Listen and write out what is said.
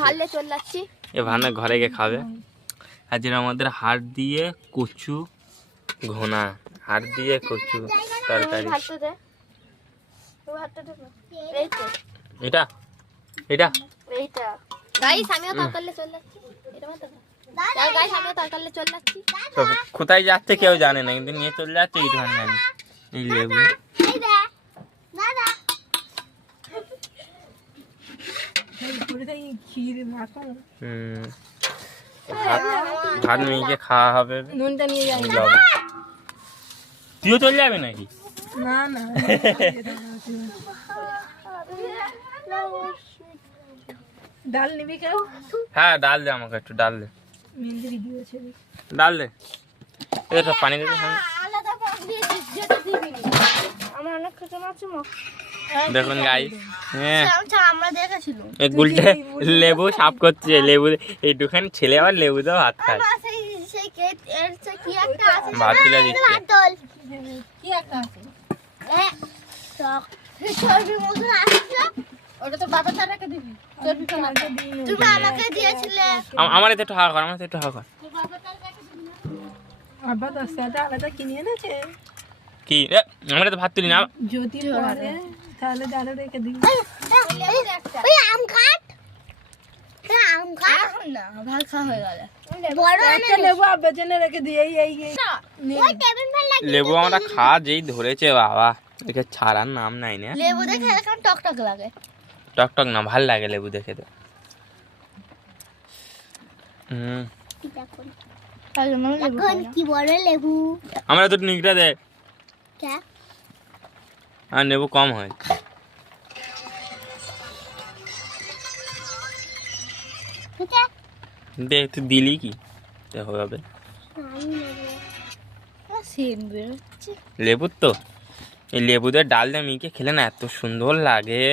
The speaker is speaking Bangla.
ভাললে চলে যাচ্ছি। এ ভান্না ঘরে গিয়ে খাবে। আজকে আমাদের হাড় দিয়ে কচু ঘোনা, হাড় দিয়ে কচু তরকারি। এটা এটা এইটা গাইস আমিও তরকারিতে চলে যাচ্ছি। এটা মত না গাইস আমিও তরকারিতে চলে যাচ্ছি। সব কোথায় যাচ্ছে কেউ জানে না, কিন্তু নিয়ে চলে যাচ্ছে এই ভান্না। এই লেবু এই দে দাদা ভাত মেয়েকে খাওয়া হবে। নুনটা নিয়ে যাই। তুইও চলে যাবে নাকি? না না ডাল নিবি কেউ? হ্যাঁ ডাল দে আমাকে, একটু ডাল দে, মেহেন্দি ভিডিও ছেড়ে ডাল দে। এটা পানি দে। আলাদা পাক দিয়ে যেটা দিবি আমার অনেক খেতে আছে মা। দেখুন গাই, হ্যাঁ আমরা দেখেছিল এই গুলটে লেবু সাফ করছে। লেবু এই দোকান ছেলে আবার লেবু দাও ভাত খায়। সেই সেই কেট এর কি একটা আছে ভাত তুলে দিচ্ছে। কি একটা আছে এ চক চর্বি মতো আসছে। ওটা তো বাবা তার রেখে দিবি। চর্বি তো আমাকে দিই। তুমি আমাকে দিয়েছিলে। আমার এতে একটু হাওয়া কর, আমার এতে একটু হাওয়া কর। বাবা তার রেখে দিবি না। আব্বা 10টাটা আলাদা কিনে এনেছে। কি আমরা তো ভাত তুলি না। যদি পড়ে তাহলে ডালে রেখে দিবি। ওই আম কাট। আম কাট না, ভালো খাওয়া হয়ে গেল। বড় একটা লেবু আব্বা জন্য রেখে দিই। এই ওই টেবিল ফেল লাগি। লেবু আমরা খাওয়া যেই ধরেছে বাবা, একে ছাড়ার নাম নাই না। লেবু দেখে কেমন টক টক লাগে। টক টক না, ভাল লাগে লেবু দেখে তো। এখন কি বড় লেবু। আমরা তো নিগড়া দে। কে? আর লেবু কম হয়। দে তুই দিলি কি হবে? লেবুর তো এই লেবু দিয়ে ডাল দিয়ে মিকে খেলে না এত সুন্দর লাগে।